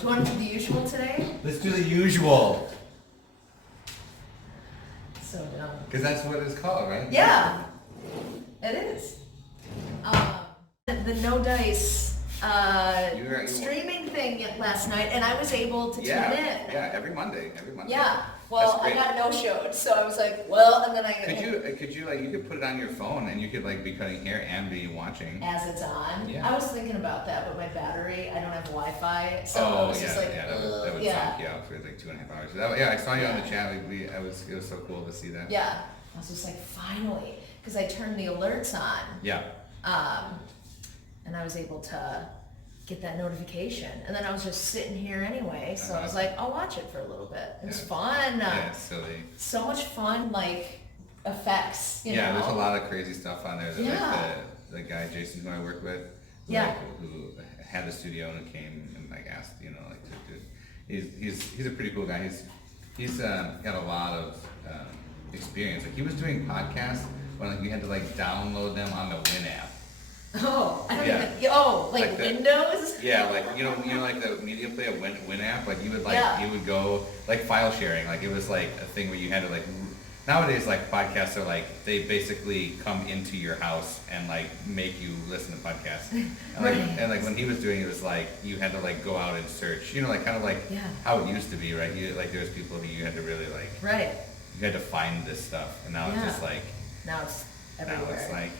Do you want to do the usual today? Let's do the usual. So dumb. Because that's what it's called, right? Yeah, it is. The No Dice streaming thing last night, and I was able to tune in. Yeah, every Monday. Yeah. Well, I got no-showed, so I was like, well, and then I could you like you could put it on your phone and you could like be cutting hair and be watching as it's on. Yeah. I was thinking about that, but my battery, I don't have Wi-Fi, so I was just like, that would suck you out for like 2.5 hours. I saw you on the chat. It was so cool to see that. Yeah, I was just like, finally, because I turned the alerts on. Yeah. And I was able to get that notification, and then I was just sitting here anyway, so I was like, I'll watch it for a little bit. It was fun. Yeah, it's silly. So much fun, like effects. You know? There's a lot of crazy stuff on there. That, like the guy Jason who I work with, who had the studio and came and like asked, he's a pretty cool guy. He's got a lot of experience. Like he was doing podcasts when like we had to like download them on the Win app. Oh, I don't even. Like Windows. Yeah, like like the media player Win app. Like you would you would go like file sharing. Like it was like a thing where you had to like. Nowadays, like podcasts are like they basically come into your house and like make you listen to podcasts. And like when he was doing it, it was like you had to like go out and search. Like kind of like how it used to be, right? Like there was people who you had to really like. Right. You had to find this stuff, and now it's just like. Now it's everywhere. Now it's like,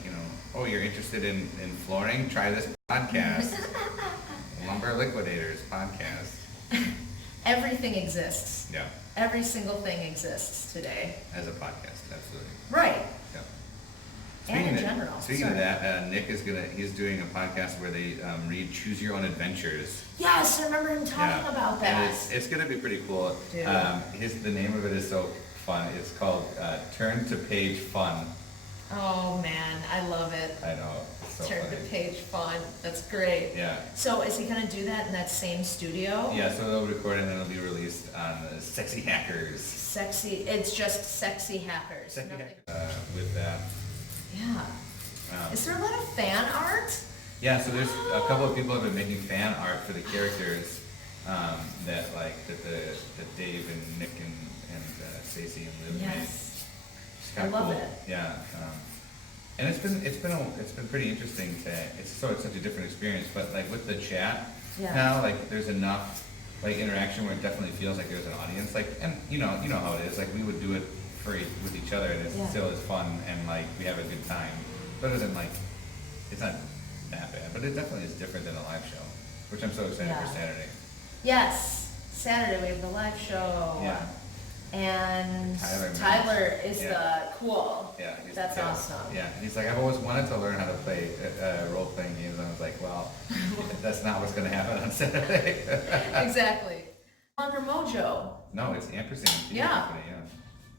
oh, you're interested in flooring? Try this podcast. Lumber Liquidators podcast. Everything exists. Yeah. Every single thing exists today. As a podcast, absolutely. Right. Yeah. And in general. Speaking of that, Nick he's doing a podcast where they read Choose Your Own Adventures. Yes, I remember him talking about that. And it's gonna be pretty cool. The name of it is so fun. It's called Turn to Page Fun. Oh man, I love it. I know. It's so Turn funny. to Page Fun. That's great. Yeah. So is he gonna do that in that same studio? Yeah, so they'll record it and it'll be released on Sexy Hackers. It's just Sexy Hackers. With that. Yeah. Is there a lot of fan art? Yeah, so there's a couple of people have been making fan art for the characters that Dave and Nick and Stacey and Liv made. I love it. Yeah, and it's been pretty interesting it's such a different experience. But like with the chat now, like there's enough like interaction where it definitely feels like there's an audience. Like, and you know how it is. Like we would do it with each other, and it still is fun, and like we have a good time. But it isn't like it's not that bad. But it definitely is different than a live show, which I'm so excited for Saturday. Yes, Saturday we have the live show. Yeah. And Tyler is the cool. Yeah, that's awesome. Yeah, and he's like, I've always wanted to learn how to play role-playing games. And I was like, well, that's not what's going to happen on Saturday. Exactly. Under Mojo. No, it's Ampersand Theater Co.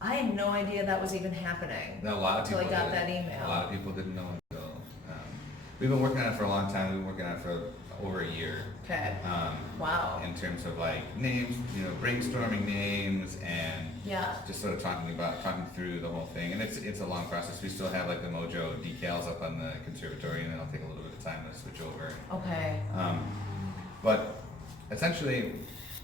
I had no idea that was even happening. No, a lot of people until I got that email. A lot of people didn't know until. We've been working on it for a long time. We've been working on it for over a year. Okay. Wow. In terms of like names, brainstorming names and just sort of talking through the whole thing. And it's a long process. We still have like the Mojo decals up on the conservatory, and it'll take a little bit of time to switch over. Okay. But essentially,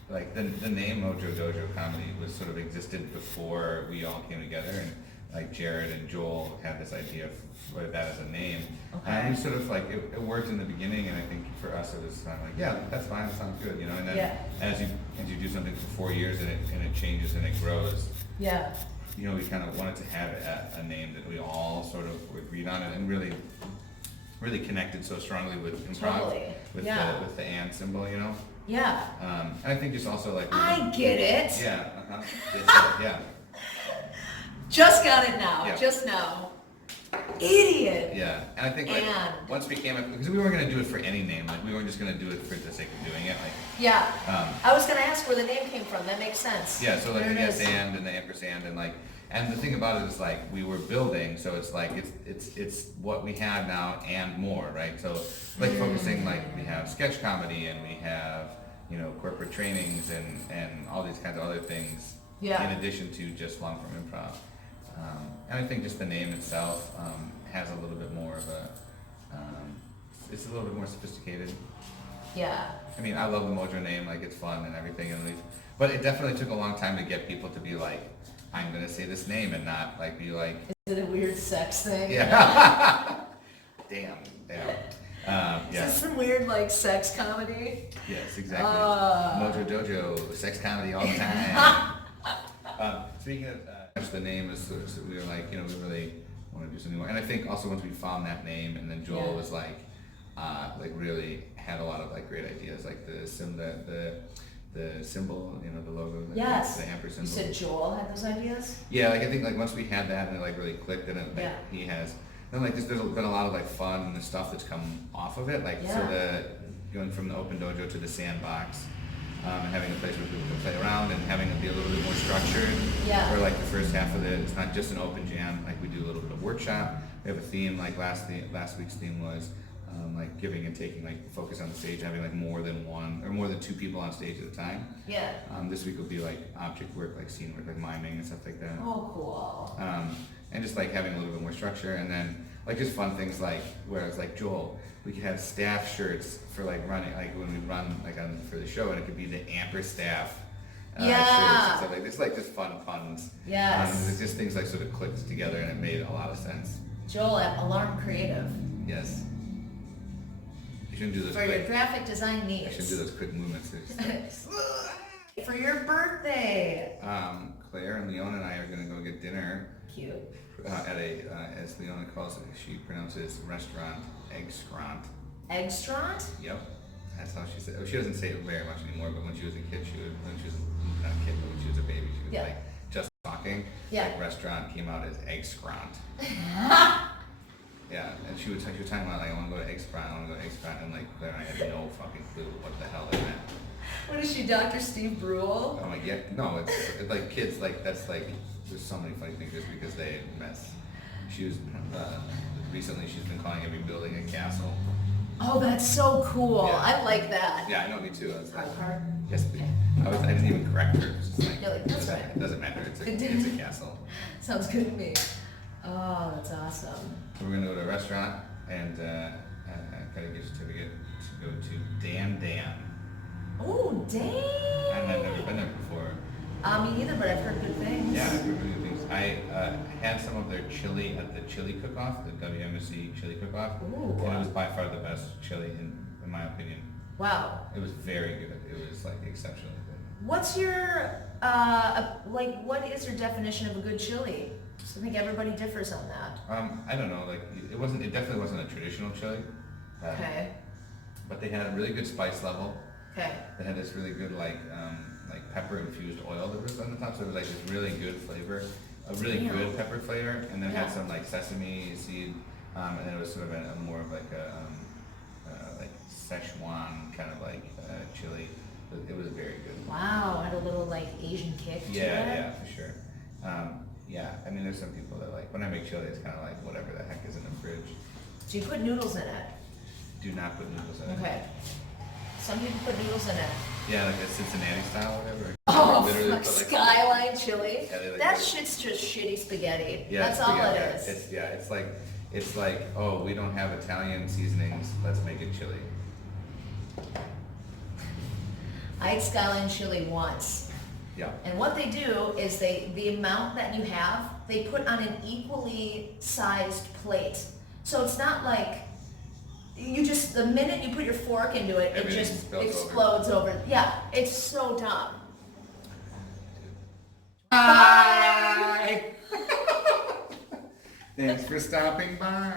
like the name Mojo Dojo Comedy was sort of existed before we all came together, and like Jared and Joel had this idea for that as a name. Okay. And we sort of like it worked in the beginning, and I think for us it was kind of like, that's fine, that sounds good, And then as you do something for 4 years and it changes and it grows. Yeah. We kind of wanted to have a name that we all sort of agreed on it and really connected so strongly with improv, with the and symbol, Yeah. And I think just also like I get it. Yeah. Yeah. Just got it now. Yeah. Just now. Idiot. Yeah, and I think like once we came up, because we weren't going to do it for any name, like we weren't just going to do it for the sake of doing it, like. I was going to ask where the name came from. That makes sense. Yeah, so like the yes and the ampersand and the thing about it is like we were building, so it's like it's what we have now and more, right? So like focusing, like we have sketch comedy and we have corporate trainings and all these kinds of other things in addition to just long form improv. And I think just the name itself has a little bit more of it's a little bit more sophisticated. Yeah. I mean, I love the Mojo name, like it's fun and everything, but it definitely took a long time to get people to be like, I'm gonna say this name and not like be like. Is it a weird sex thing? Yeah. Damn. Yeah. Is this some weird like sex comedy? Yes, exactly. Mojo Dojo, sex comedy all the time. Speaking of the name, is we were like, we really want to do something more. And I think also once we found that name, and then Joel was like really had a lot of like great ideas, like the symbol, the logo, the Ampersand. You said Joel had those ideas? Yeah, like I think like once we had that and it like really clicked, and it, he has. Then like there's been a lot of like fun and stuff that's come off of it, like so going from the open dojo to the sandbox. And having a place where people can play around and having it be a little bit more structured. Yeah. Where like the first half of it, it's not just an open jam. Like we do a little bit of workshop. We have a theme. Like last week's theme was like giving and taking. Like focus on the stage, having like more than one or more than two people on stage at a time. Yeah. This week will be like object work, like scene work, like miming and stuff like that. Oh, cool. And just like having a little bit more structure, and then like just fun things like where it's like Joel. We could have staff shirts for like running, like when we run like for the show, and it could be the Amper staff shirts and stuff like this. Like just fun puns. Yes. It's just things like sort of clicked together, and it made a lot of sense. Joel at Alarm Creative. Yes. You shouldn't do those for your graphic design needs. I shouldn't do those quick movements. For your birthday. Claire and Leona and I are gonna go get dinner. Cute. At a as Leona calls it, she pronounces restaurant Eggskrant. Eggskrant? Yep, that's how she said it. She doesn't say it very much anymore, but when she was a kid, when she was not a kid, but when she was a baby, she was like just talking. Like restaurant came out as Eggskrant. Yeah, and she was talking about like I want to go to Eggskrant, and like Claire and I had no fucking clue what the hell that meant. What is she, Dr. Steve Brule? I'm like, yeah, no, it's like kids, like that's like there's so many funny things just because they mess. She was recently she's been calling every building a castle. Oh, that's so cool. Yeah. I like that. Yeah, I know, me too. I was like, hard. Yes, please. I didn't even correct her. It was just like, You're like, that's right. It doesn't matter. It's a castle. Sounds good to me. Oh, that's awesome. So we're gonna go to a restaurant and got a gift certificate to go to Dan. Oh, dang! I've never been there before. Me neither, but I've heard good things. Yeah, I've heard really good things. I had some of their chili at the chili cook-off, the WMSC chili cook-off. Ooh. And it was by far the best chili in my opinion. Wow. It was very good. It was like exceptionally good. What's your, what is your definition of a good chili? I think everybody differs on that. I don't know, like it definitely wasn't a traditional chili. Okay. But they had a really good spice level. Okay. They had this really good like pepper infused oil that was on the top, so it was like this really good flavor, a really good pepper flavor, and then it had some like sesame seed, and then it was sort of a more of like a like Szechuan kind of like chili. It was very good. Wow, had a little like Asian kick to it. Yeah, for sure. Yeah, I mean there's some people that like when I make chili, it's kind of like whatever the heck is in the fridge. Do you put noodles in it? Do not put noodles in it. Okay. Some people put noodles in it. Yeah, like a Cincinnati style or whatever. Oh, like Skyline chili. Yeah, like that shit's just shitty spaghetti. Yeah, that's all it is. It's like, oh, we don't have Italian seasonings, let's make it chili. I ate Skyline chili once. Yeah. And what they do is the amount that you have, they put on an equally sized plate. So it's not like the minute you put your fork into it, it just explodes over. Yeah, it's so dumb. Bye! Thanks for stopping by.